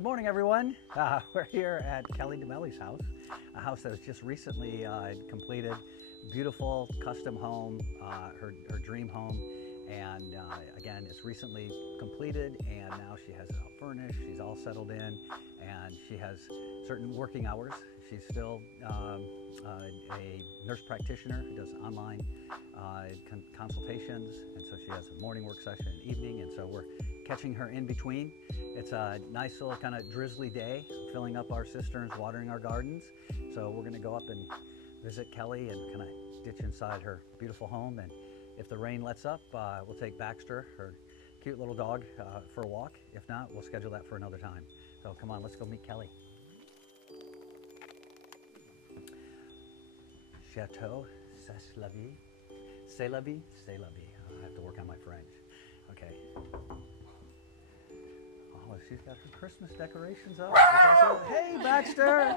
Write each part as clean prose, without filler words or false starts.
Good morning, everyone. We're here at Kelly DeMelli's house, a house that was just recently completed. Beautiful custom home, her dream home, and again, it's recently completed, and now she has it all furnished. She's all settled in, and she has certain working hours. She's still a nurse practitioner who does online consultations, and so she has a morning work session and evening, and so we're catching her in between. It's a nice little kind of drizzly day, filling up our cisterns, watering our gardens. So we're going to go up and visit Kelly and kind of ditch inside her beautiful home. And if the rain lets up, we'll take Baxter, her cute little dog, for a walk. If not, we'll schedule that for another time. So come on, let's go meet Kelly. Chateau, c'est la vie. C'est la vie, c'est la vie. I have to work on my French. Okay. Oh, she's got her Christmas decorations up. Hey, Baxter!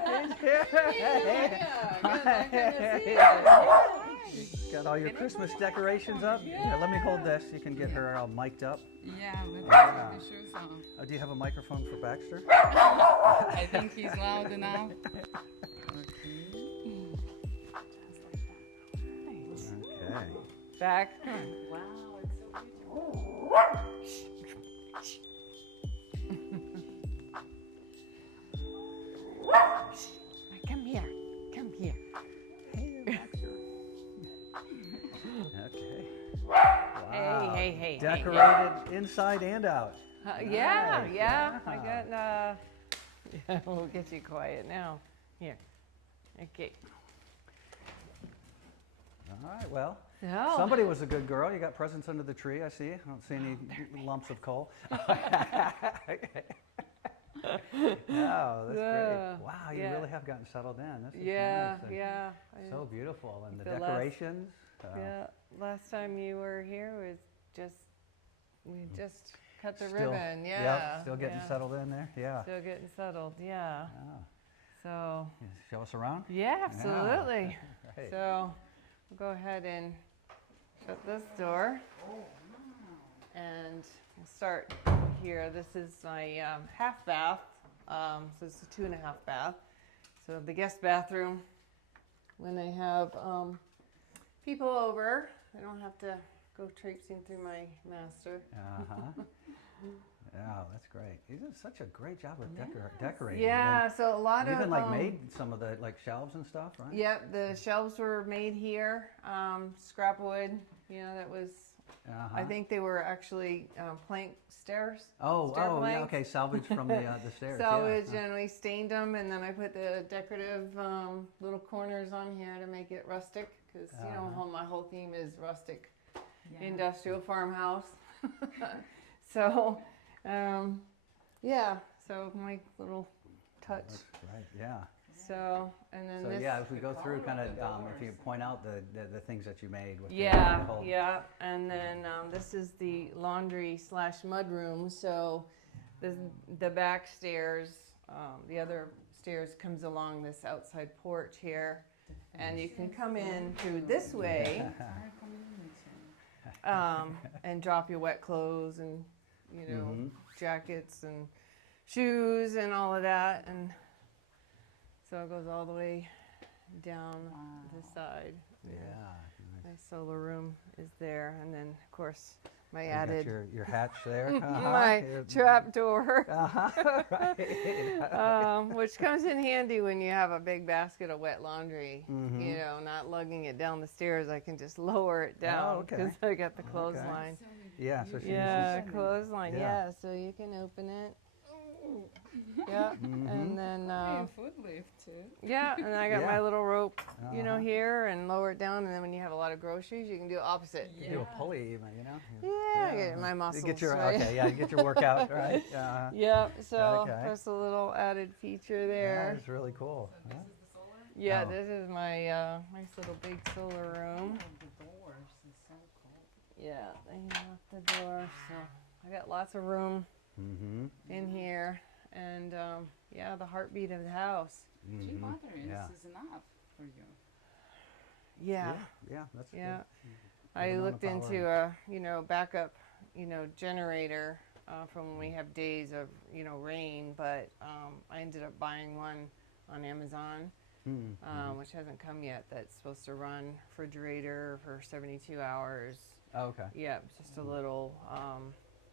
Got all your Christmas decorations up? Yeah, let me hold this. You can get her all mic'd up. Yeah, with the shoes on. Do you have a microphone for Baxter? I think he's loud enough. Okay. Back. Wow, it's so beautiful. Come here. Come here. Hey, Baxter. Okay. Wow. Hey. Decorated inside and out. Yeah. Nice. Yeah. I got. Yeah, we'll get you quiet now. Here. Okay. All right, well, So. somebody was a good girl. You got presents under the tree, I see. I don't see any lumps of coal. No, that's great. Wow, you really have gotten settled in. This is nice. And Yeah. So beautiful. And the The decorations. Yeah. Last time you were here was we just cut the Still, ribbon. Yeah. Yep, still getting settled in there. Yeah. Still getting settled. Yeah. Oh. So. Show us around? Yeah, absolutely. Right. So we'll go ahead and shut this door. And we'll start here. This is my half bath. So it's a 2.5 bath. So the guest bathroom, when they have people over, they don't have to go traipsing through my master. Yeah, that's great. You did such a great job of decorating. Yeah, so a lot You of even made some of the shelves and stuff, right? Yep, the shelves were made here. Scrap wood, that was. I think they were actually plank stairs. Oh, yeah, planks. okay, salvage from the stairs. Salvage, and we stained them, and then I put the decorative little corners on here to make it rustic, because my whole theme is rustic, industrial farmhouse. So, so my little touch. That's right, yeah. So, and then this. If we go through kind of, if you point out the things that you made. With Yeah, the whole... and then this is the laundry / mud room. So the back stairs, the other stairs comes along this outside porch here, and you can come in through this way and drop your wet clothes and jackets and shoes and all of that, and so it goes all the way down this side. Yeah. My solar room is there, and then of course my You added got your hatch there. my trap door, Right. which comes in handy when you have a big basket of wet laundry. Not lugging it down the stairs. I can just lower it down because I got the clothesline. Yeah, so she uses clothesline. Yeah, so you can open it. Yeah, and then Foot lift too. yeah, and I got my little rope, here, and lower it down. And then when you have a lot of groceries, you can do opposite. You do a pulley even, Yeah, get my muscles. You get your right? you get your workout right. Yep. So that's a little added feature there. That's really cool. This is the solar? Yeah, this is my nice little big solar room. The doors is so cool. Yeah, they locked the door, so I got lots of room in here, and the heartbeat of the house. 2 batteries is enough for you. Yeah. That's Yeah. good. I Good amount looked of into a, backup, generator from when we have days of, rain, but I ended up buying one on Amazon, which hasn't come yet, that's supposed to run refrigerator for 72 hours. Oh, okay. Yeah, just a little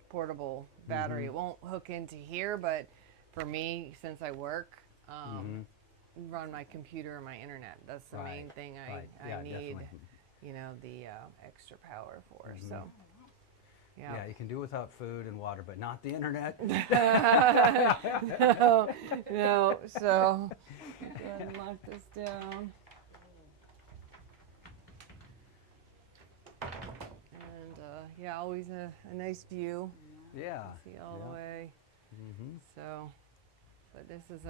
portable battery. It won't hook into here, but for me, since I work, run my computer and my internet. That's the main thing I need, the extra power for. So, yeah. Yeah, you can do without food and water, but not the internet. No. So, go ahead and lock this down. And always a nice view. Yeah. See all the way. So, but this is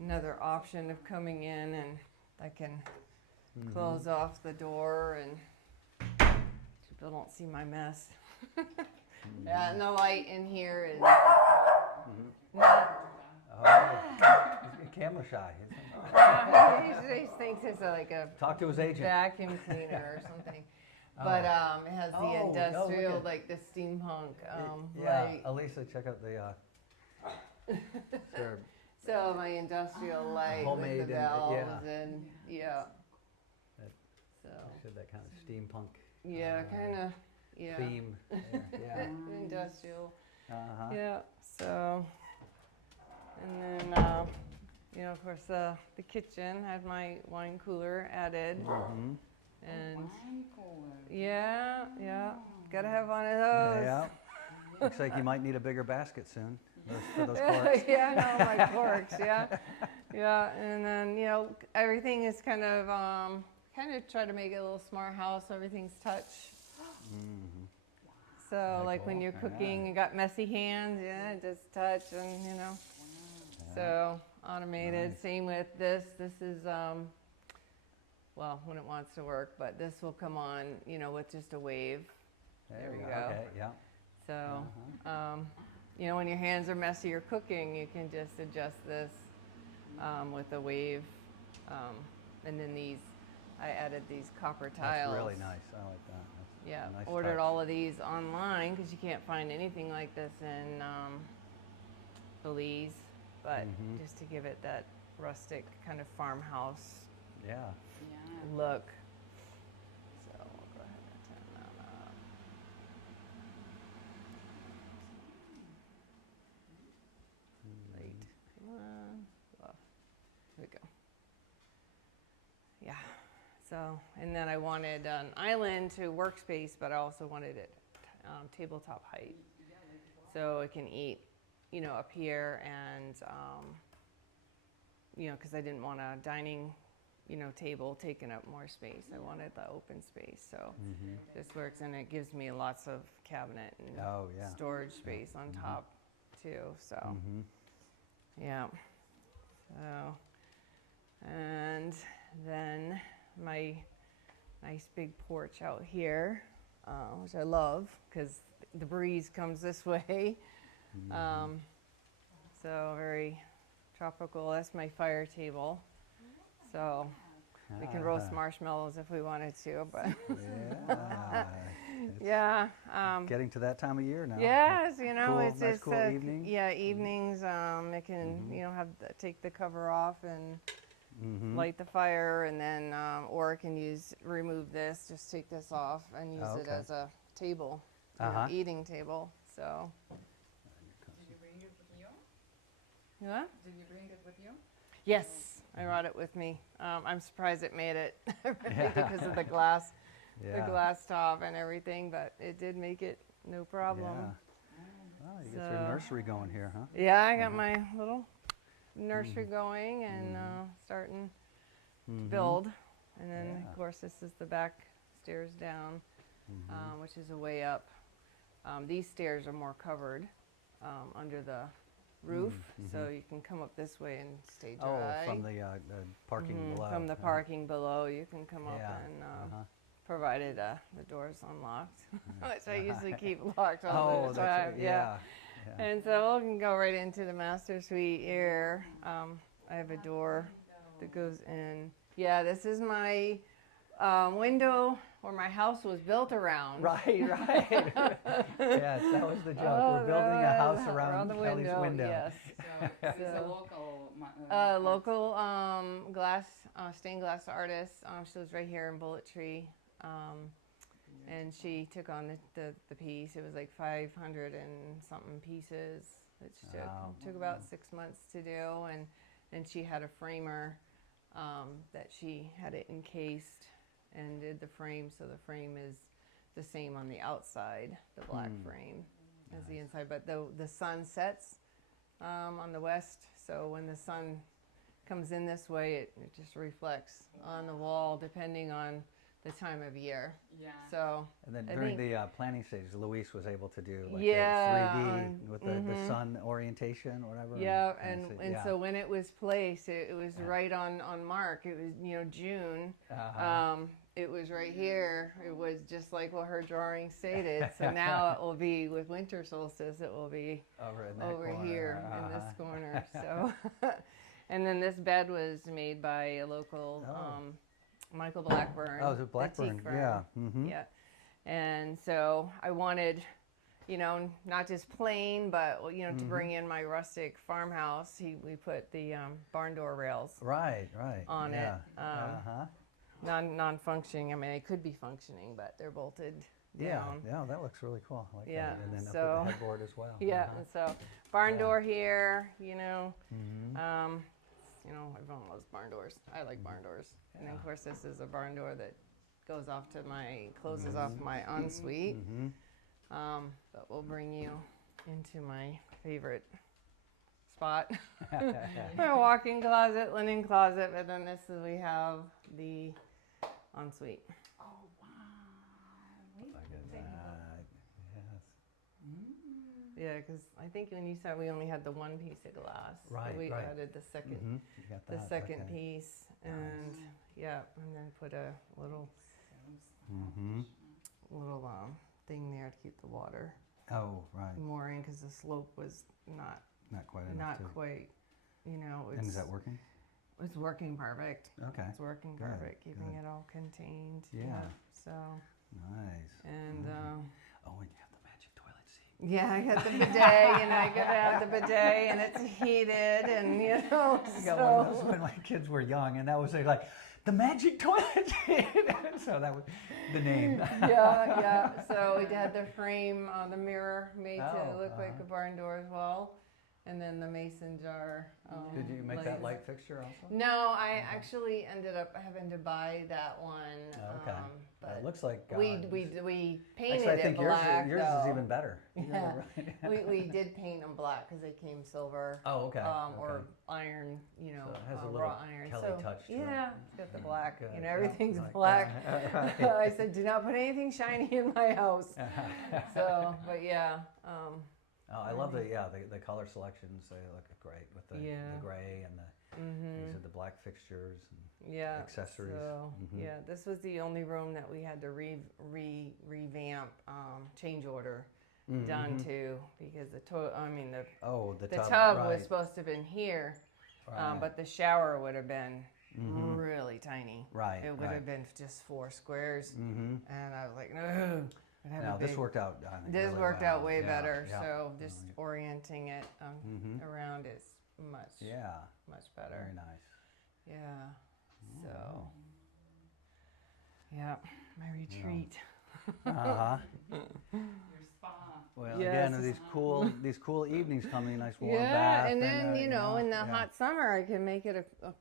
another option of coming in, and I can close off the door and people don't see my mess. Yeah, and the light in here is not. He's camera shy. He thinks it's like a Talk to his agent. vacuum cleaner or something. But it has the industrial, like the steampunk light. Elisa, check out the. So my industrial light Homemade with the and- valves and so Should that kind of steampunk kind of theme. Yeah. industrial. Uh-huh. Yeah. So and then of course the kitchen had my wine cooler added. And Wine cooler. yeah, gotta have one of those. Yeah. Looks like you might need a bigger basket soon for those corks. My corks, yeah. And then, everything is kind of try to make it a little smart house. Everything's touch. So, like when you're cooking, you got messy hands, just touch and, So, automated. Nice. Same with this. This is, when it wants to work, but this will come on, with just a wave. There we go. go. Okay, yeah. So, when your hands are messy or cooking, you can just adjust this with a wave. And then I added these copper tiles. That's really nice. I like that. That's a nice ordered touch. all of these online because you can't find anything like this in Belize. But just to give it that rustic kind of farmhouse Yeah. look. So we'll go ahead and turn that up. Right. Come on. Well, here we go. Yeah. So, and then I wanted an island to workspace, but I also wanted it tabletop height. So it can eat, up here and, because I didn't want a dining table taking up more space. I wanted the open space, so this works, and it gives me lots of cabinet and storage space on top too. So, yeah. So, and then my nice big porch out here, which I love because the breeze comes this way. So very tropical. That's my fire table. So we can roast marshmallows if we wanted to, but Getting to that time of year now. yes, Cool, it's nice just cool evening. evenings. It can take the cover off and light the fire, and then or I can remove this, just take this off and use it as a table, eating table. So. Did you bring it with you? What? Did you bring it with you? Yes, I brought it with me. I'm surprised it made it because of the glass top and everything, but it did make it no problem. Yeah. Oh, you get your nursery going here, huh? Yeah, I got my little nursery going and starting to build. And then, of course, this is the back stairs down, which is a way up. These stairs are more covered under the roof, so you can come up this way and stay dry. Oh, from the parking below. From the parking below, you can come up and provided the door's unlocked, which I usually keep locked all the time. And so we can go right into the master suite here. I have a door that goes in. Yeah, this is my window where my house was built around. Right, right. Yes, that was the joke. We're building a house around the Kelly's window. Yes. So it's a local. Local glass, stained glass artist. She lives right here in Bullet Tree. And she took on the piece. It was like 500 and something pieces. It took about 6 months to do. And she had a framer that she had it encased and did the frame. So the frame is the same on the outside, the black frame, as the inside. But the sun sets on the west. So when the sun comes in this way, it just reflects on the wall depending on the time of year. Yeah. So And then during the planning stage, Luis was able to do like Yeah, the 3D with the sun orientation, whatever. yeah, and and so when it was placed, it was right on mark. It was June. It was right here. It was just like what her drawing stated. So now it will be with winter solstice. It will be over here in this corner. So, and then this bed was made by a local Michael Blackburn. Oh, is it Blackburn? boutique firm. Yeah. Mm-hmm. Yeah. And so I wanted, not just plain, but to bring in my rustic farmhouse. We put the barn door rails Right. on Yeah. it. Non-functioning. I mean, they could be functioning, but they're bolted down. Yeah, that looks really cool. I like Yeah, that. And then so- up with the headboard as well. Yeah, and so barn door here, Mm-hmm. Everyone loves barn doors. I like barn doors. And then, of course, this is a barn door that closes off my ensuite. Mm-hmm. But we'll bring you into my favorite spot. My walk-in closet, linen closet, but then we have the ensuite. Oh wow! Wait, Look at take a look. that. Yes. Yeah, because I think when you said we only had the one piece of glass. Right, We right. added the second, Mm-hmm. You got the that, second okay. piece, and and then put a little Mm-hmm. thing there to keep the water Oh, right. more in because the slope was not Not quite enough. quite. And is that working? It's working perfect. Okay. It's working Good, perfect, keeping good. it all contained. Yeah. So Nice. and. Oh, and you have the magic toilet seat. Yeah, I got the bidet, I gotta have the bidet, and it's heated, and I got one of those when my kids were young, and that was like the magic toilet seat. So that was the name. yeah. So we had the frame, the mirror made to Oh, look like a barn door as well, and then the mason jar. Did you make that light fixture also? No, I actually ended up having to buy that one. Okay. But it looks like we painted actually, I think it black. yours is even better. Yeah. Right. we did paint them black because they came silver. Oh, okay. Or iron, So it has a raw little iron. Kelly touch to it. Yeah, it's got the black. Good. Everything's Yeah, like black. that. I said, do not put anything shiny in my house. So, but yeah. Oh, I love the color selections. They look great with the gray and these are the black fixtures and accessories. So, this was the only room that we had to revamp, change order done to because the tub was supposed to have been here, but the shower would have been really tiny. Right. It would have been just 4 squares, and I was like, no. Now this worked out. I think, This really worked well. out way better. Yeah. So just orienting it around is much better. Very nice. Yeah. So my retreat. Your spa. Well, Yes. again, these cool evenings coming, nice warm Yeah, bath. and then in the yeah. hot summer, I can make it a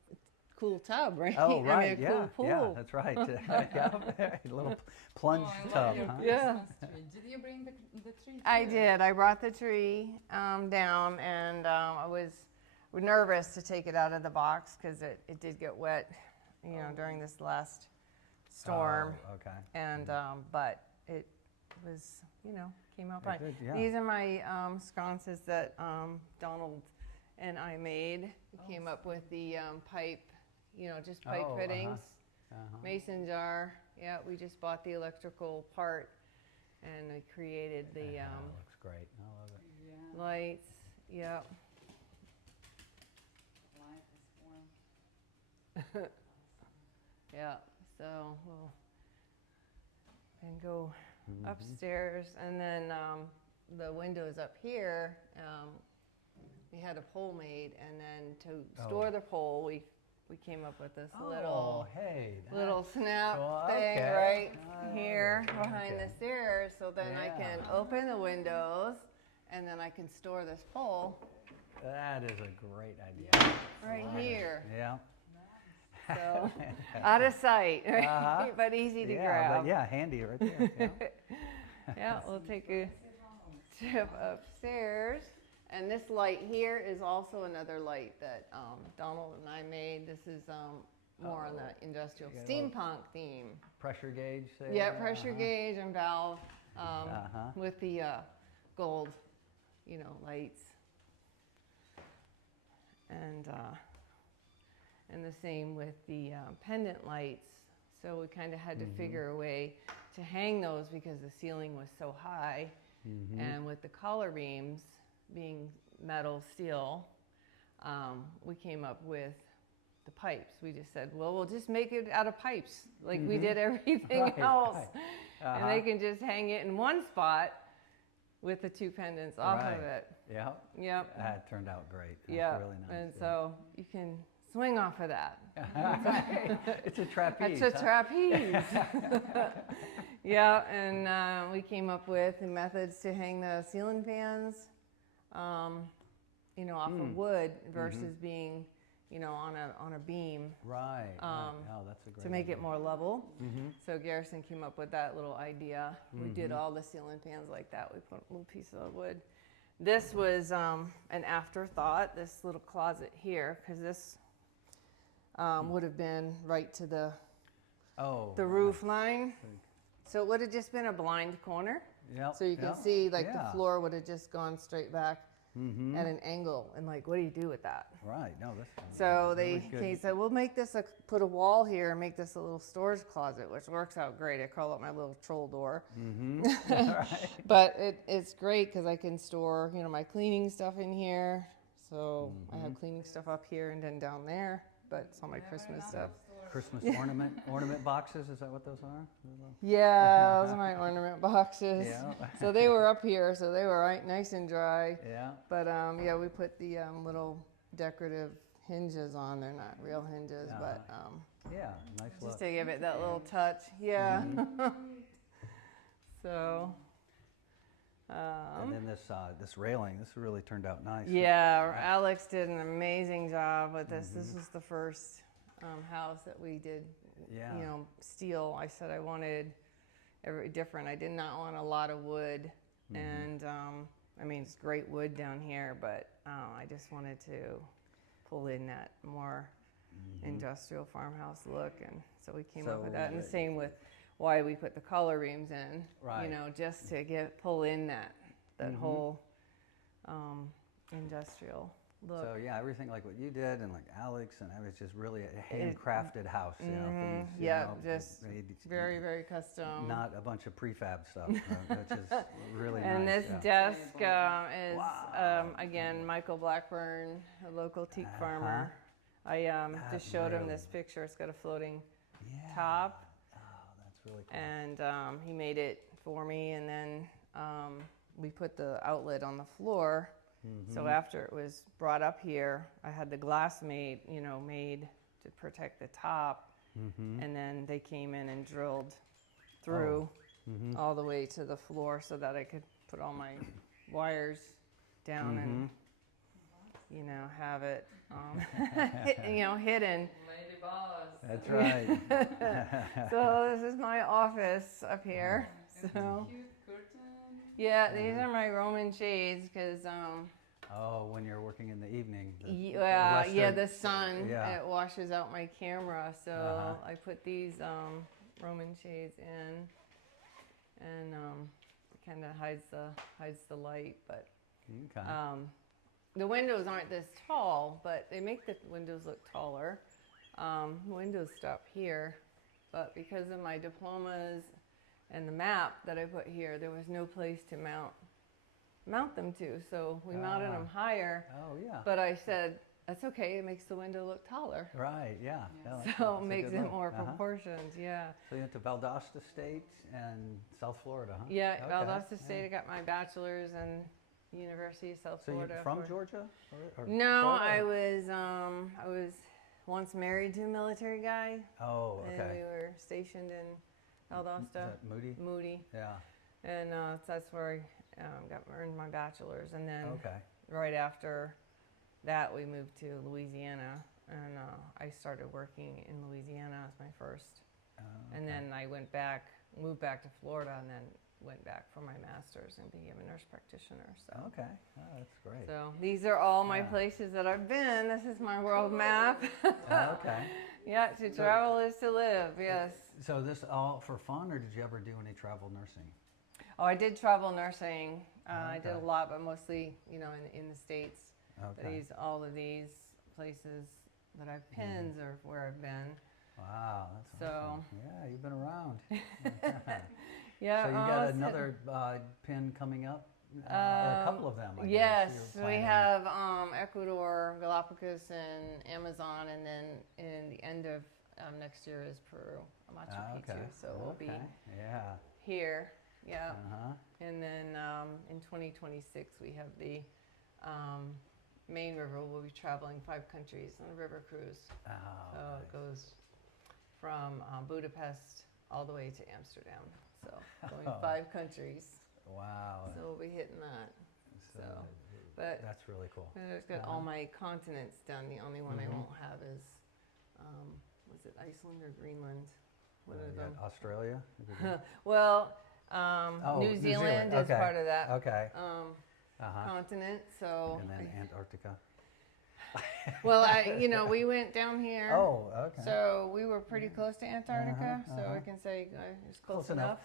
cool tub, right? Oh, I right, mean, a cool pool. yeah, that's right. Yeah, a little plunge Oh, I love tub. your Huh? Yeah. Christmas tree. Did you bring the tree? I too? did. I brought the tree down, and I was nervous to take it out of the box because it did get wet, during this last storm. Oh, okay. And but it was, came out fine. Good, yeah. These are my sconces that Donald and I made. We came up with the pipe, just pipe Oh, fittings, Uh-huh. mason jar. Yeah, we just bought the electrical part, and we created the Yeah, looks great. I love it. Yeah. lights. Yep. Life is warm. Yeah. So we'll and go upstairs. And then the windows up here, we had a pole made, and then to store the pole, we came up with this little snap thing right here behind the stairs, so then I can open the windows, and then I can store this pole. That is a great idea. Right here. Yeah. So out of sight, right? But easy to grab. But handy right there. Yeah. Yeah, we'll take a trip upstairs. And this light here is also another light that Donald and I made. This is more on the industrial steampunk theme. Pressure gauge there. Yeah, pressure gauge and valve with the gold, lights. And the same with the pendant lights. So we kind of had to figure a way to hang those because the ceiling was so high. And with the collar beams being metal steel, we came up with the pipes. We just said, well, we'll just make it out of pipes like we did everything else. And they can just hang it in one spot with the two pendants off of it. Yep. That turned out great. Yeah. Really nice. And so you can swing off of that. It's a trapeze. It's a trapeze. Yeah, and we came up with the methods to hang the ceiling fans, off of wood versus being, on a beam. Right. Oh, that's a great to make idea. it more level. So Garrison came up with that little idea. We did all the ceiling fans like that. We put a little piece of wood. This was an afterthought, this little closet here, because this would have been right to the roof line. So it would have just been a blind corner. So you can see the floor would have just gone straight back at an angle. And what do you do with that? Right. No, so they said, we'll make this put a wall here and make this a little storage closet, which works out great. I call it my little troll door. But it's great because I can store, my cleaning stuff in here. So I have cleaning stuff up here and then down there, but it's all my Christmas stuff. Christmas ornament boxes, is that what those are? Yeah, those are my ornament boxes. So they were up here, so they were nice and dry. But we put the little decorative hinges on. They're not real hinges, but nice look. just to give it that little touch. So and then this railing, this really turned out nice. Alex did an amazing job with this. This was the first house that we did, steel. I said I wanted different. I did not want a lot of wood, and it's great wood down here, but I just wanted to pull in that more industrial farmhouse look, and so we came up with that. And the same with why we put the color beams in, just to pull in that whole industrial look. So everything like what you did and like Alex, and it was just really a handcrafted house. Just very, very custom. Not a bunch of prefab stuff, which is really nice. And this desk is, again, Michael Blackburn, a local teak farmer. I just showed him this picture. It's got a floating top. Oh, that's really cool. And he made it for me, and then we put the outlet on the floor. So after it was brought up here, I had the glass made to protect the top, and then they came in and drilled through all the way to the floor so that I could put all my wires down and have it hidden. Lady boss. That's right. So this is my office up here. So Cute curtain. yeah, these are my Roman shades because when you're working in the evening. The sun it washes out my camera, so I put these Roman shades in, and it kind of hides the light. But the windows aren't this tall, but they make the windows look taller. Windows stop here, but because of my diplomas and the map that I put here, there was no place to mount them to, so we mounted them higher. But I said, That's okay. It makes the window look taller. Right, yeah. Yeah. No, that's So a it makes good it look. more Uh-huh. proportions, yeah. So you went to Valdosta State and South Florida, huh? Yeah, Okay, Valdosta State, yeah. I got my bachelor's in University of South So you Florida. from Georgia? Or No, Florida, I or- was once married to a military guy, Oh, and we okay. were stationed in Is Valdosta, that Moody? Moody, Yeah. and that's where I earned my bachelor's, and then Okay. right after that we moved to Louisiana, and I started working in Louisiana as my first, and Okay. then I moved back to Florida, and then went back for my master's and became a nurse practitioner. So, Okay. Oh, that's great. so these are all my Yeah. places that I've been. This is my world map. Okay. Yeah, to travel is to live. Yes. So this all for fun, or did you ever do any travel nursing? Oh, I did travel nursing. I did a Okay. lot, but mostly, in the States. Okay. All of these places that I've pinned are where I've been. Wow, that's So- awesome. Yeah, you've been around. Yeah. So you got another pin coming up, or a couple of them. I Yes, guess, you're we planning. have Ecuador, Galapagos, and Amazon, and then in the end of next year is Peru, Machu Picchu. Okay. So we'll be Yeah. here. Yeah. Uh-huh. And then in 2026, we have the main river. We'll be traveling 5 countries on a river cruise. Oh, So it goes from Budapest all the way to Amsterdam. So going 5 countries. wow. So we'll be hitting that. So, But that's really cool. I've got all my continents done. The only one I won't have is, was it Iceland or Greenland? One of You them. got Australia? Well, Oh, New New Zealand Zealand, is okay. part of that Okay. Uh-huh. continent. So, And then Antarctica. well, we went down here. Oh, okay. So we were pretty close to Antarctica. So I can say it's close enough.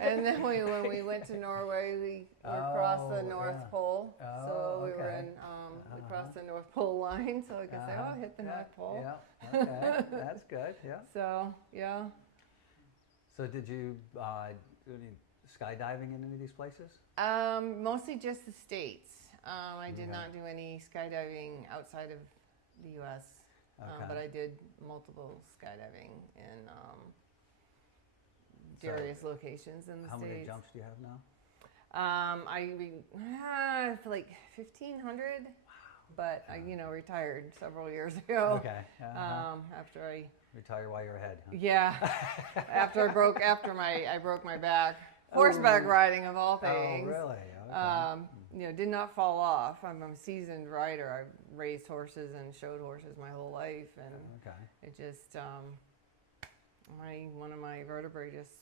And then when we went to Norway, we crossed the Oh, North yeah. Pole. Oh, So we were okay. in, we crossed the North Pole line. So I can say, oh, I hit the yeah, North Pole. Yeah. Okay. That's good. Yeah. So, yeah. So did you do any skydiving in any of these places? Mostly just the States. I did Okay. not do any skydiving outside of the U.S., Okay. but I did multiple skydiving in So, various locations in the How States. many jumps do you have now? I feel like 1,500, but I, retired several years ago. Okay. Uh-huh. After I, Retire while you're ahead. Huh? yeah, after I broke my back, horseback riding of all Oh, things. really? Okay. Did not fall off. I'm a seasoned rider. I've raised horses and showed horses my whole life, and Okay. it just one of my vertebrae just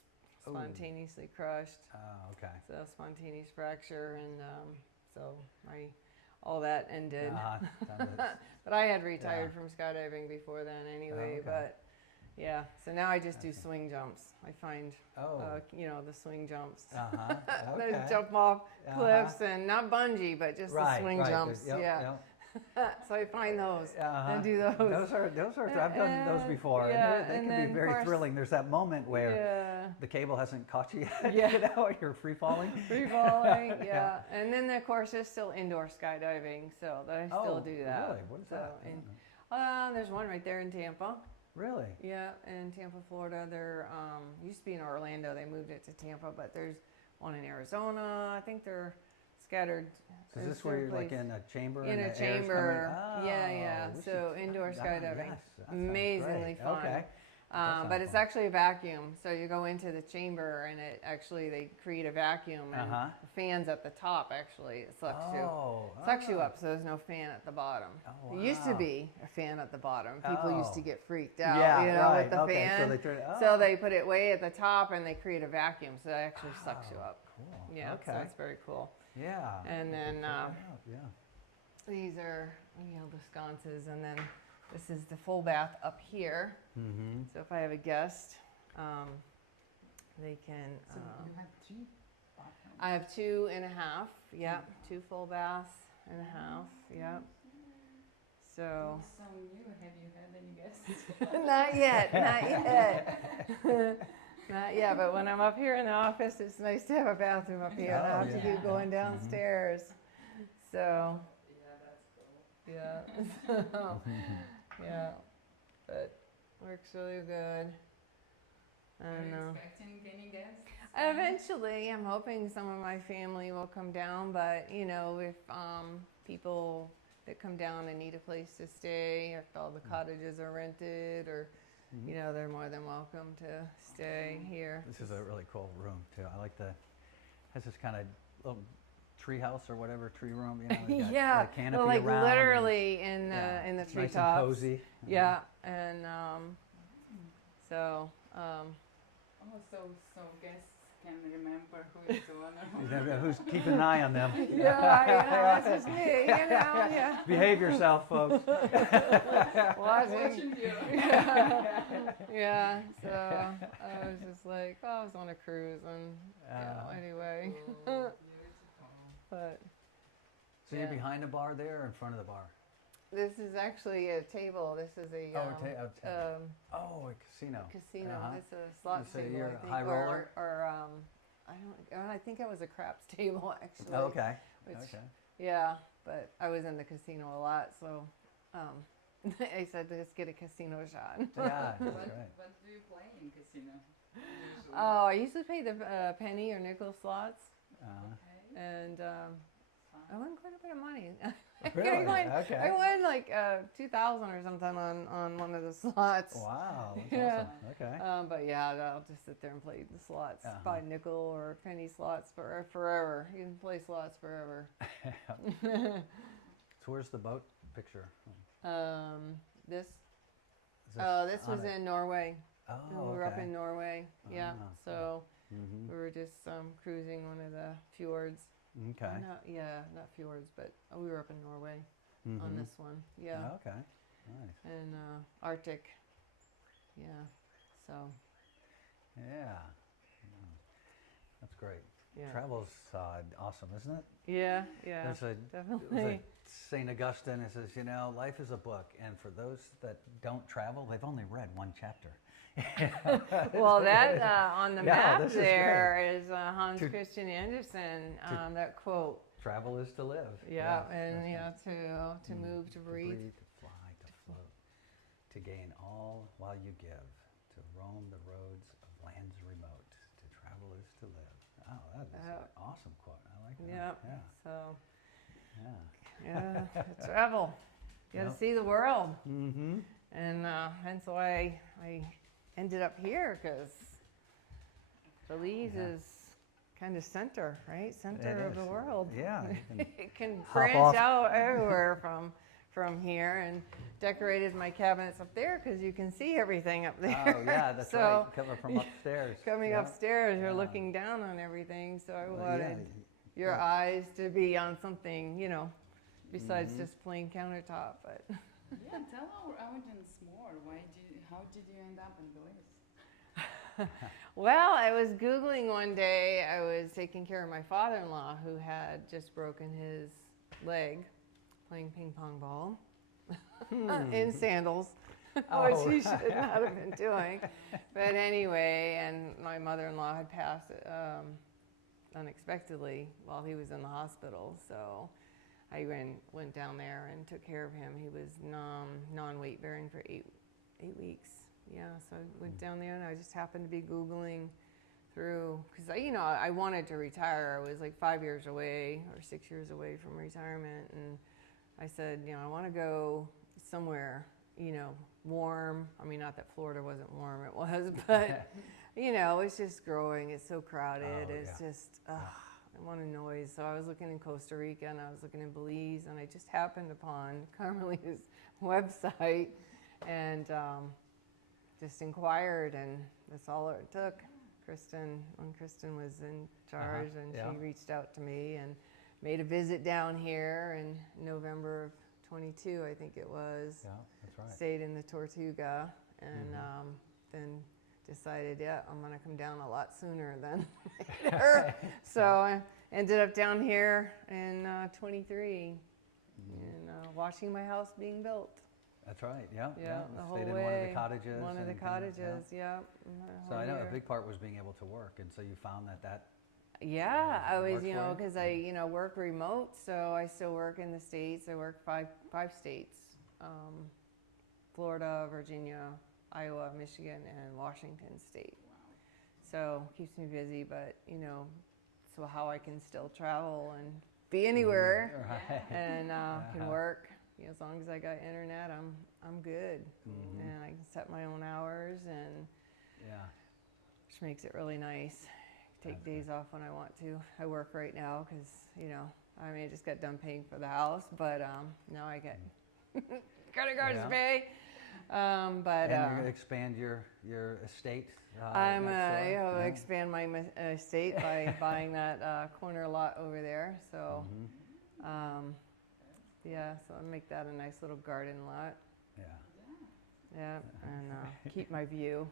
Ooh. spontaneously crushed. Oh, okay. So spontaneous fracture, and so all that ended. But I had retired from skydiving before then anyway. okay. But yeah, so now I just do swing jumps. I find Oh. the swing jumps. Uh-huh. They Okay. jump off Uh-huh. cliffs and not bungee, but just the swing jumps. Yep, yeah. yep. So I find those Uh-huh. and do those. Those are I've done those before. yeah, and they and can then, be of very course- thrilling. There's that moment where Yeah. the cable hasn't caught you yet. Yeah. You're free falling. Free falling, yeah. And then of course there's still indoor skydiving, so I still do that. Really? What is so that? There's one right there in Tampa. Really? Yeah, in Tampa, Florida. There used to be in Orlando. They moved it to Tampa, but there's one in Arizona. I think they're scattered. So is this where you're like in a chamber? In and a the air's chamber? coming- Yeah. Oh, we So should- indoor that- skydiving, yes, that sounds amazingly great. fun. Okay. That But sounds it's fun. actually a vacuum. So you go into the chamber, and they create a vacuum, and Uh-huh. the fans at the top actually it sucks you Oh. up. So there's no fan at the bottom. Oh, There used to wow. be a fan at the bottom. People used to Oh. get freaked out, Yeah, right. with the Okay, so fan. they turn it- So oh. they put it way at the top, and they create a vacuum, so it actually sucks you up. Cool. Yeah, so Okay. it's very cool. Yeah. And I then, could check that out, yeah. These are the sconces, and then this is the full bath up here. Mm-hmm. So if I have a guest, they can. So you have 2 bathrooms. I have 2.5. Yep, 2 full baths and a half. Yep. So So new, have you had any guests? not yet, not yet. Not yet, but when I'm up here in the office, it's nice to have a bathroom up here. I don't have to yeah. keep going downstairs. So, Yeah, that's cool. Yeah. So, yeah. But works really good. I Are don't you know. expecting any guests? Eventually, I'm hoping some of my family will come down, but you know, if people that come down and need a place to stay, if all the cottages are rented, or you know, they're more than welcome to stay here. This is a really cool room too. I like has this kind of little tree house or whatever, tree room, you know. It's got Yeah, a canopy well, like around literally in the yeah, in the it's nice and treetops. cozy. Yeah, and so Oh, so guests can remember who is the owner. Who's keeping an eye on them? yeah, you know, it's just me, you know, yeah. Behave yourself, folks. Watching. Watching you. Yeah, so I was just like, oh, I was on a cruise, and you know, anyway. Oh, beautiful. But So you're behind the bar there or in front of the bar? this is actually a table. This is a Oh, a casino. casino. Uh-huh. It's a slot So table, you're I a think, high roller? or I think it was a craps table actually. Oh, okay. Which, Okay. Yeah, but I was in the casino a lot, so I said let's get a casino shot. Yeah, that's What, right. what do you play in casino? Usually? Oh, I usually play the penny or nickel slots, Okay. and I won quite a bit of money. Really? I Okay. won like 2,000 or something on one of the slots. Wow, that's Yeah. awesome. Okay. But yeah, I'll just sit there and play the slots, buy nickel or penny slots for forever. You can play slots forever. So where's the boat picture? This Is this this on was it? in Norway. Oh, We were up in Norway. Yeah, Ah, so Mm-hmm. we were just cruising one of the fjords. Okay. Not fjords, but we were up in Norway on Mhm. this one. Yeah, Okay. Nice. and Arctic. Yeah, so Yeah. Mm. That's great. yeah, Travel's awesome, isn't it? yeah, There's a definitely. St. Augustine. It says, you know, life is a book, and for those that don't travel, they've only read one chapter. Well, that on the Yeah, map this is there is Hans To- Christian Andersen. That quote. Travel is to live. Yeah, Yes, and that's right. to move, to breathe. To fly, to float, to gain all while you give, to roam the roads of lands remote, to travel is to live. Oh, that is an awesome quote. I like that. Yeah. Yeah. So Yeah. yeah, travel. You got to Yep. see the world, Mm-hmm. and hence why I ended up here, because Belize Yeah. is kind of center, right? Center It of the is. world. Yeah. You can It can hop branch off. out everywhere from here, and decorated my cabinets up there because you can see everything up there. Oh, yeah, that's So, right. Coming from upstairs. Coming Yeah. upstairs, you're Yeah. looking down on everything, so I Well, wanted yeah. your eyes to be on something, besides Mhm. just plain countertop. But Yeah, tell our audience more. How did you end up in Belize? well, I was Googling one day. I was taking care of my father-in-law who had just broken his leg playing ping pong ball in sandals, Oh. which he should not have been doing. But anyway, and my mother-in-law had passed unexpectedly while he was in the hospital. So I went down there and took care of him. He was non-weight bearing for eight weeks. Yeah, so I went down there and I just happened to be Googling through, because I wanted to retire. I was like 5 years away or 6 years away from retirement, and I said, I want to go somewhere, warm. I mean, not that Florida wasn't warm, it was, but it's just growing. It's so crowded. Oh, It's yeah. just, I want a noise. So I was looking in Costa Rica and I was looking in Belize, and I just happened upon Carmelita's website and just inquired, and that's all it took. When Kristen was in charge, and yeah. she reached out to me and made a visit down here in November of 22, I think it was. Yeah, that's right. Stayed in the Tortuga, and then decided, I'm going to come down a lot sooner than later. So I ended up down here in 23 and watching my house being built. That's right. Yeah. Yeah, the whole Stayed in way. one of the cottages. One of the and, cottages, yeah. yeah. So I know a big part was being able to work, and so you found that Yeah, I was, Work you for know, you? because I work remote, so I still work in the States. I work five states, Florida, Virginia, Iowa, Michigan, and Washington State. So keeps me busy, but, so how I can still travel and be anywhere Right. and can work. As long as I got internet, I'm good, and I can set my own hours, and Yeah. which makes it really nice. Take days off when I want to. I work right now because I just got done paying for the house, but now I get credit cards to pay. And you're going to expand your estate. I'm next door? Yeah. expand my estate by buying that corner lot over there. So, so I'll make that a nice little garden lot. Yeah. Yeah, and keep my view.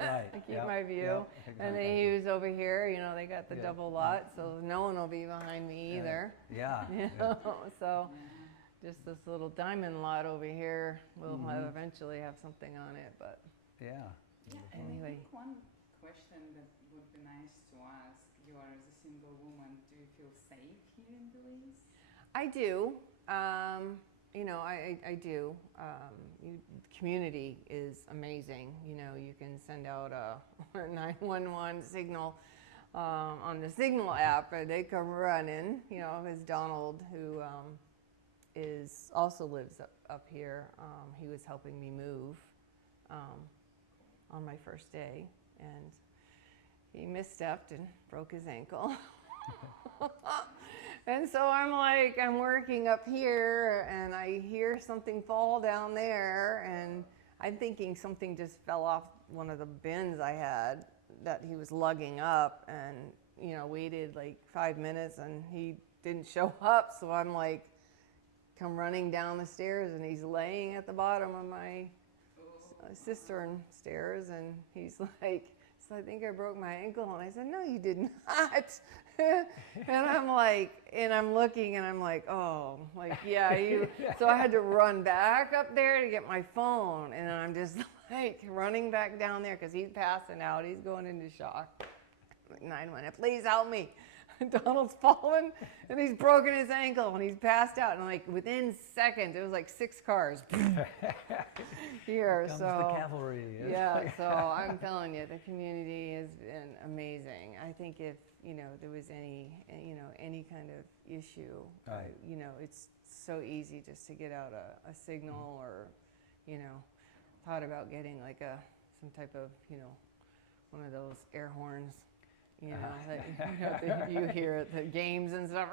Right. Keep my view. And they use over here, they got the double lot, so no one will be behind me either. Yeah. So just this little diamond lot over here will eventually have something on it, but Yeah. anyway. I think one question that would be nice to ask, you are as a single woman, do you feel safe here in Belize? I do. I do. Community is amazing. You can send out a 911 signal on the Signal app, and they come running. Because Donald, who also lives up here, he was helping me move on my first day, and he misstepped and broke his ankle. And so I'm working up here, and I hear something fall down there, and I'm thinking something just fell off one of the bins I had that he was lugging up, and, waited like 5 minutes, and he didn't show up, so I'm come running down the stairs, and he's laying at the bottom of my cistern stairs, and he's like, so I think I broke my ankle. And I said, no, you did not. And I'm looking, and I'm like, oh, yeah, you. So I had to run back up there to get my phone. And I'm just running back down there because he's passing out. He's going into shock. 911, please help me. Donald's fallen, and he's broken his ankle, and he's passed out. And within seconds, it was 6 cars here. Comes so the cavalry. yeah, so I'm telling you, the community has been amazing. I think if there was any kind of issue, Right. it's so easy just to get out a signal, or thought about getting some type of one of those air horns. That you hear at the games and stuff.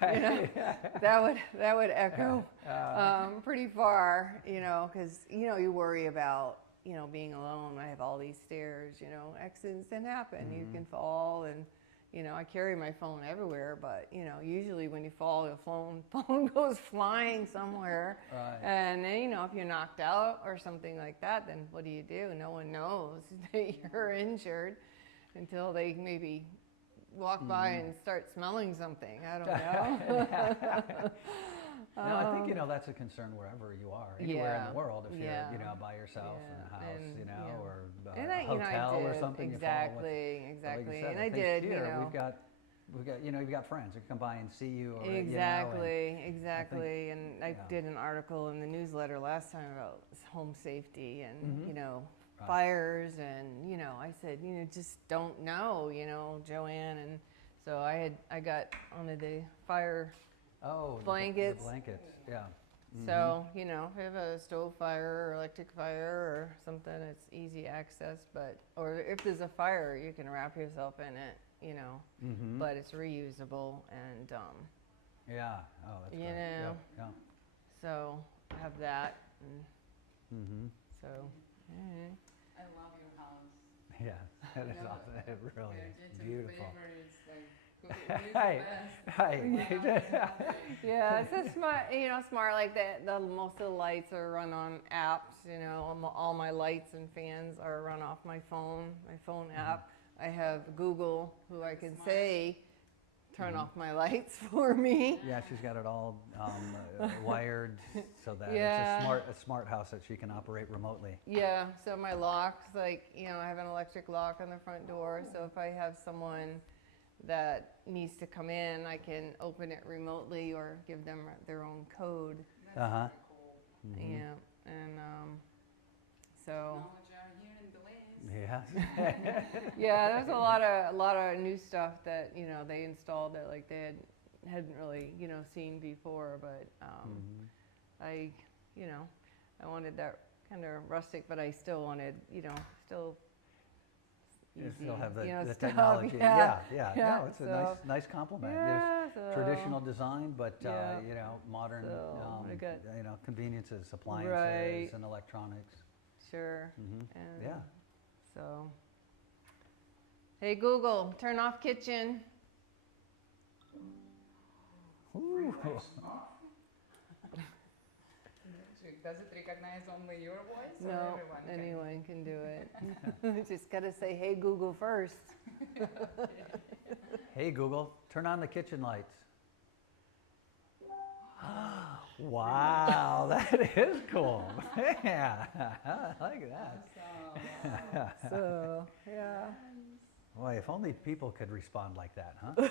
That would echo pretty far, because you worry about being alone. I have all these stairs, accidents can happen. You can fall, and I carry my phone everywhere. But usually when you fall, the phone goes flying somewhere. Right. And then if you're knocked out or something like that, then what do? No one knows that you're injured until they maybe walk by and start smelling something. I don't know. No, I think that's a concern wherever you are, anywhere in the world. If you're by yourself in a house, or a hotel or something. Exactly. Like you said, And I I think did. Here, we've got you've got friends who come by and see you. Or, Exactly. And I did an article in the newsletter last time about home safety and fires, and I said just don't know, Joanne, and so I got onto the fire blankets. The blankets, yeah. So if you have a stove fire or electric fire or something, it's easy access. Or if there's a fire, you can wrap yourself in it, but it's reusable, and yeah. Oh, that's great. Yeah. So I have that, and so. I love your house. Yeah, that is awesome. It really is beautiful. Yeah, it's a smart like that. Most of the lights are run on apps. All my lights and fans are run off my phone app. I have Google, who I can say, turn off my lights for me. Yeah, she's got it all wired so that it's a smart house that she can operate remotely. Yeah, so my locks, I have an electric lock on the front door. So if I have someone that needs to come in, I can open it remotely or give them their own code. That's Uh-huh. pretty cool. Yeah, and so Technology are here in Belize. Yeah. yeah, there's a lot of new stuff that they installed that like they hadn't really seen before, but I I wanted that kind of rustic, but I still wanted still You easy, still have the stuff. technology. Yeah, Yeah. yeah, No, it's a so- nice compliment. Yeah, There's so- traditional design, but Yeah. modern, So, I got- conveniences, appliances, Right. and electronics. Sure. Mhm. And Yeah. So, hey Google, turn off kitchen. Ooh. Does it recognize only your voice or No, everyone can? anyone can do it. Just gotta say, hey Google first. Hey Google, turn on the kitchen lights. Wow, that is cool. Yeah, I like that. So, yeah. Boy, if only people could respond like that, huh?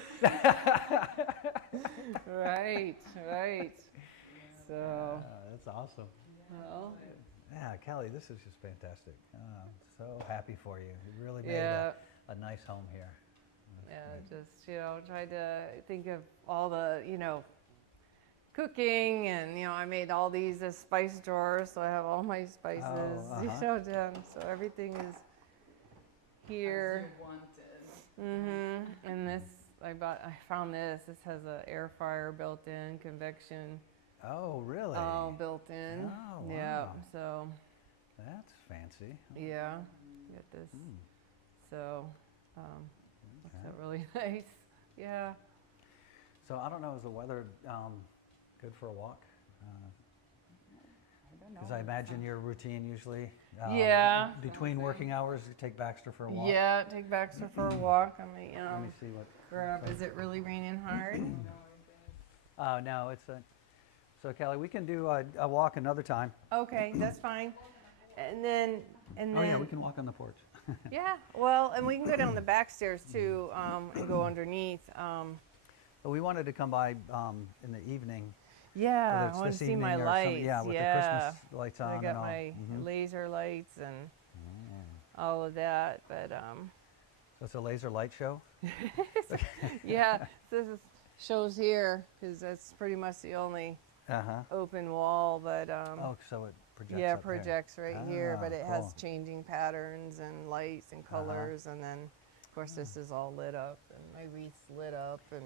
Right. So, That's awesome. well, Yeah, Kelly, this is just fantastic. So happy for you. You really made yeah. a nice home here. Yeah, just, tried to think of all the, cooking and, I made all these spice drawers, so I have all my spices, done. So everything is here. As you wanted. And this, I found this. This has an air fryer built in, convection Oh, really? all built in. Oh, Yeah, wow. so, That's fancy. yeah, got this. Mm. So, looks Okay. really nice. Yeah. So I don't know, is the weather good for a walk? I don't know. Because I imagine your routine usually, Yeah. between working hours, you take Baxter for a walk. Yeah, take Baxter for a walk. I mean, Let me see what. grab. Is it really raining hard? No, it's a. So Kelly, we can do a walk another time. Okay, that's fine. And then, Oh yeah, we can walk on the porch. yeah. Well, and we can go down the back stairs too, and go underneath. But we wanted to come by in the evening. Yeah, whether I it's want to this see my evening or lights. some, yeah, with yeah. the Christmas lights on I and got all. my Mhm. laser lights and all of that, but So it's a laser light show. yeah, this shows here because that's pretty much the only open wall. But Oh, so it projects. yeah, up there. projects right here, but it has cool. changing patterns and lights and colors, and then of course this is all lit up and my wreath's lit up and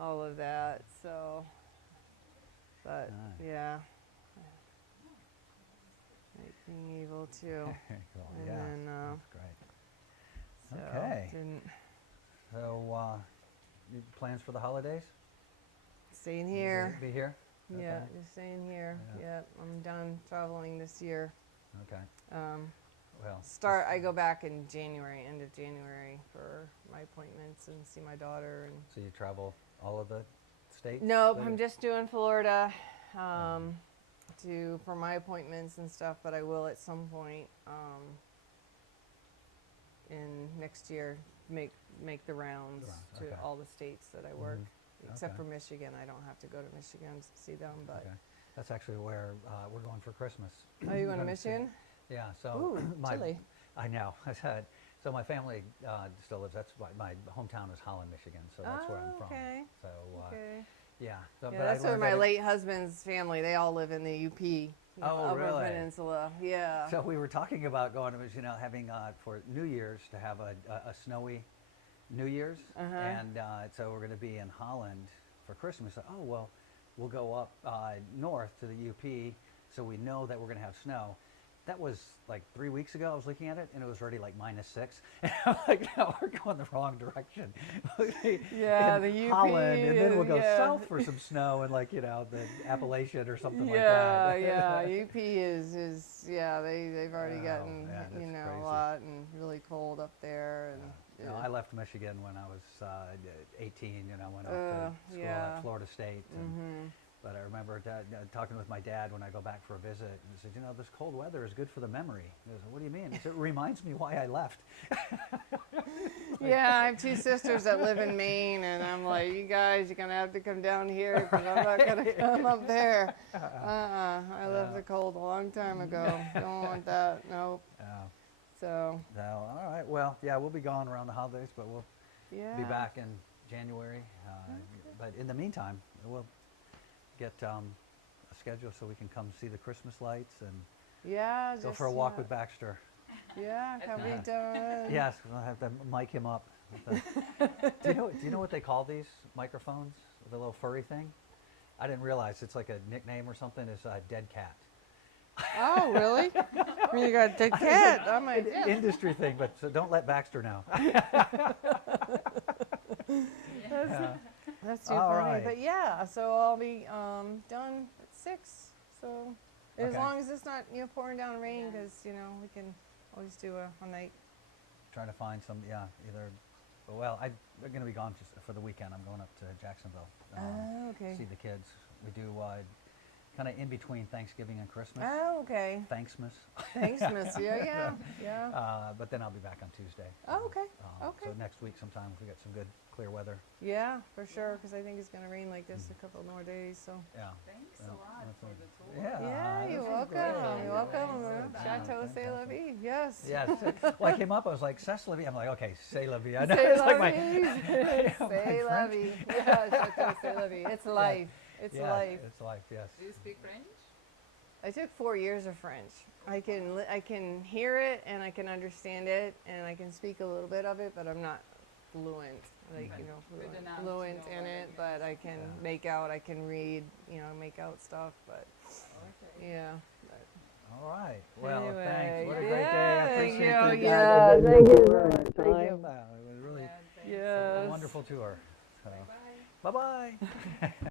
all of that. So, but Nice. yeah, like being able to. Very cool. And Yeah, then, that's great. So Okay. didn't So, you plans for the holidays? staying here. Be here? Yeah, Okay. just staying here. Yeah. Yeah, I'm done traveling this year. Okay. Um, Well. I go back in January, end of January for my appointments and see my daughter. And So you travel all of the states? nope, that I'm you- just doing Florida for my appointments and stuff. But I will at some point in next year make the rounds rounds, to okay. all the states that I work. Except Okay. for Michigan, I don't have to go to Michigan to see them. But Okay. That's actually where we're going for Christmas. are you going to Gonna see- Michigan? Yeah. So Ooh, chilly. I know. I said. So my family still lives. That's my hometown is Holland, Michigan. So that's where I'm from. Okay. So Okay. yeah. So, Yeah, but I that's where learned my that it- late husband's family, they all live in the UP. Oh, Upper really? Peninsula. Yeah. So we were talking about going, having for New Year's to have a snowy New Year's, and so we're going to be in Holland for Christmas. Oh well, we'll go up north to the UP, so we know that we're going to have snow. That was like 3 weeks ago. I was looking at it, and it was already like -6. And I'm like, no, we're going the wrong direction. Yeah, in the UP Holland, and then we'll go yeah. south for some snow and the Appalachian or something like Yeah, that. yeah. UP is yeah. They've already Oh, gotten yeah, that's a crazy. lot and really cold up there. And I left Michigan when I was 18, went off to school yeah. at Florida State. But I remember talking with my dad when I go back for a visit, and he said, you know, this cold weather is good for the memory. He goes, what do you mean? He said, it reminds me why I left. Yeah, I have two sisters that live in Maine, and I'm like, you guys, you're going to have to come down here because I'm not going to come up there. I left the cold a long time ago. Don't want that. Nope. So. No, all right. Well, yeah, we'll be gone around the holidays, but we'll Yeah. be back in January. But in the meantime, we'll get a schedule so we can come see the Christmas lights and Yeah. go for a walk with Baxter. Yeah, can be done. Yes, we'll have to mic him up. Do you know what they call these microphones? The little furry thing? I didn't realize it's like a nickname or something. It's a dead cat. Oh, really? You got a dead cat. Oh my God. Industry thing, but so don't let Baxter know. That's too All funny. right. But yeah, so I'll be done at 6. So as Okay. long as it's not pouring down rain, because we can always do a night. Trying to find some, either. Well, I'm going to be gone just for the weekend. I'm going up to Jacksonville. Oh, okay. See the kids. We do kind of in between Thanksgiving and Christmas. Oh, okay. Thanksmas. Thanks, Miss. Yeah. But then I'll be back on Tuesday. Oh, okay. So Okay. next week sometime if we get some good clear weather. Yeah, for sure, because I think it's going to rain like this a couple more days. So. Yeah. Thanks Yeah, a lot that's for right. the tour. Yeah, you're this is welcome. great. You're welcome. Yeah, Chateau C'est la vie. Yes. Yes. Well, I came up, I was like, C'est la vie. I'm like, okay, C'est la vie. I know C'est it's la like my, vie. my C'est la French. vie. Yeah, Chateau C'est la vie. It's life. It's Yeah, life. It's life, yes. Do you speak French? I took 4 years of French. I can hear it and I can understand it and I can speak a little bit of it, but I'm not fluent, Good enough to fluent know in what it. it But I can make out. I can read. Make out stuff. But Okay. yeah. All right. Well, Anyway, thanks. What a great day. I yeah, appreciate thank you you. guys Yeah, giving thank me you your very much. Thank time. you. It was really Yeah, thanks. Yes. a wonderful tour. So, bye-bye.